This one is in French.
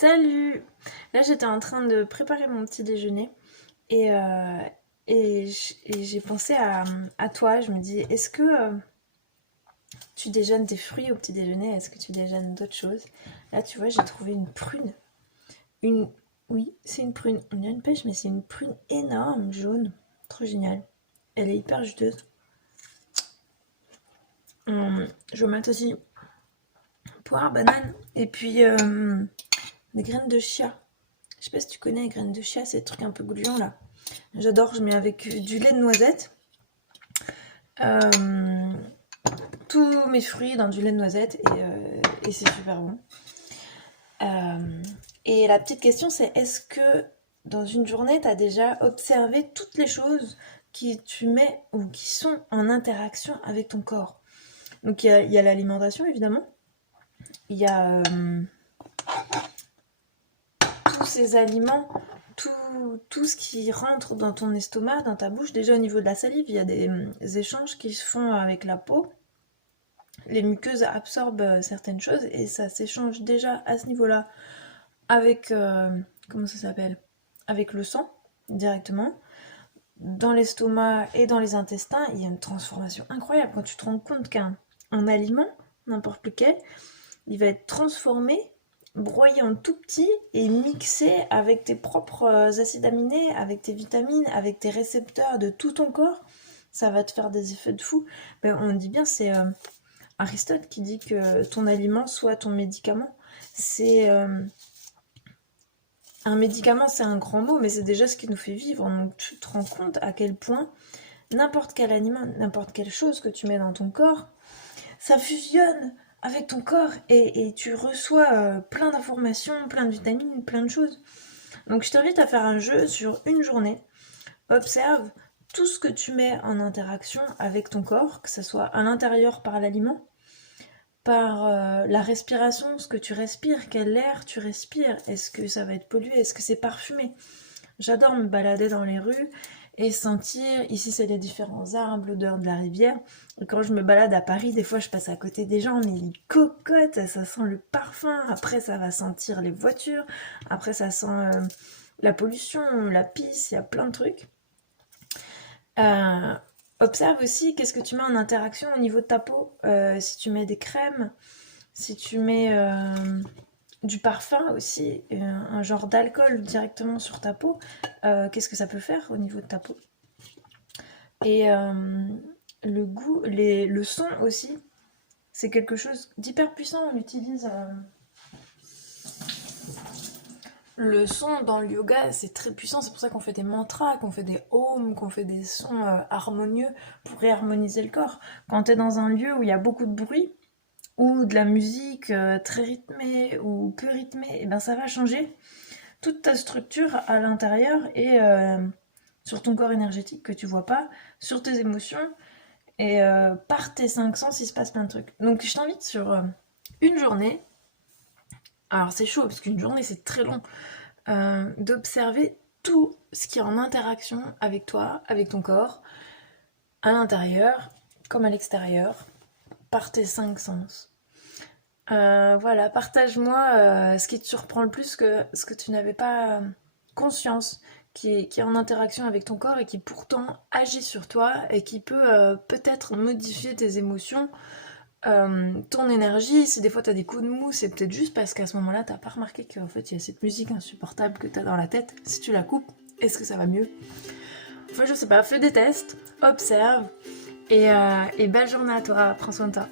Salut! Là, j'étais en train de préparer mon petit déjeuner et, euh, et j'ai pensé à toi. Je me dis, est-ce que tu déjeunes des fruits au petit déjeuner? Est-ce que tu déjeunes d'autres choses? Là, tu vois, j'ai trouvé une prune. Une... Oui, c'est une prune. On dirait une pêche, mais c'est une prune énorme, jaune. Trop génial. Elle est hyper juteuse. Je vais mettre aussi poire, banane et puis des graines de chia. Je sais pas si tu connais les graines de chia, c'est des trucs un peu gluants là. J'adore, je mets avec du lait de noisette. Euh, Tous mes fruits dans du lait de noisette et c'est super bon. Euh, et la petite question c'est est-ce que dans une journée tu as déjà observé toutes les choses qui tu mets ou qui sont en interaction avec ton corps? Donc il y a l'alimentation évidemment, il y a tous ces aliments, tout ce qui rentre dans ton estomac, dans ta bouche. Déjà au niveau de la salive, il y a des échanges qui se font avec la peau. Les muqueuses absorbent certaines choses et ça s'échange déjà à ce niveau-là avec, comment ça s'appelle? Avec le sang directement. Dans l'estomac et dans les intestins, il y a une transformation incroyable quand tu te rends compte qu'un aliment, n'importe lequel, il va être transformé, broyé en tout petit et mixé avec tes propres acides aminés, avec tes vitamines, avec tes récepteurs de tout ton corps. Ça va te faire des effets de fou. Ben, on dit bien, c'est Aristote qui dit que ton aliment soit ton médicament. C'est un médicament, c'est un grand mot, mais c'est déjà ce qui nous fait vivre. Donc tu te rends compte à quel point n'importe quel aliment, n'importe quelle chose que tu mets dans ton corps, ça fusionne avec ton corps et tu reçois plein d'informations, plein de vitamines, plein de choses. Donc je t'invite à faire un jeu sur une journée. Observe tout ce que tu mets en interaction avec ton corps, que ce soit à l'intérieur par l'aliment, par la respiration, ce que tu respires, quel air tu respires, est-ce que ça va être pollué, est-ce que c'est parfumé. J'adore me balader dans les rues et sentir, ici c'est les différents arbres, l'odeur de la rivière. Et quand je me balade à Paris, des fois je passe à côté des gens, mais ils cocotent, ça sent le parfum, après ça va sentir les voitures, après ça sent la pollution, la pisse, il y a plein de trucs. Euh, Observe aussi qu'est-ce que tu mets en interaction au niveau de ta peau. Si tu mets des crèmes, si tu mets du parfum aussi, un genre d'alcool directement sur ta peau, qu'est-ce que ça peut faire au niveau de ta peau? Et le goût, le son aussi, c'est quelque chose d'hyper puissant. On utilise le son dans le yoga, c'est très puissant. C'est pour ça qu'on fait des mantras, qu'on fait des ohms, qu'on fait des sons harmonieux pour réharmoniser le corps. Quand tu es dans un lieu où il y a beaucoup de bruit, ou de la musique très rythmée ou peu rythmée, et ben ça va changer toute ta structure à l'intérieur et sur ton corps énergétique que tu vois pas, sur tes émotions et par tes cinq sens il se passe plein de trucs. Donc je t'invite sur une journée, alors c'est chaud parce qu'une journée c'est très long, d'observer tout ce qui est en interaction avec toi, avec ton corps, à l'intérieur comme à l'extérieur, par tes cinq sens. Voilà, partage-moi ce qui te surprend le plus, que ce que tu n'avais pas conscience, qui est en interaction avec ton corps et qui pourtant agit sur toi et qui peut peut-être modifier tes émotions, ton énergie. Si des fois tu as des coups de mou, c'est peut-être juste parce qu'à ce moment-là, t'as pas remarqué qu'en fait il y a cette musique insupportable que tu as dans la tête. Si tu la coupes, est-ce que ça va mieux? Enfin, je sais pas, fais des tests, observe et belle journée à toi, prends soin de toi.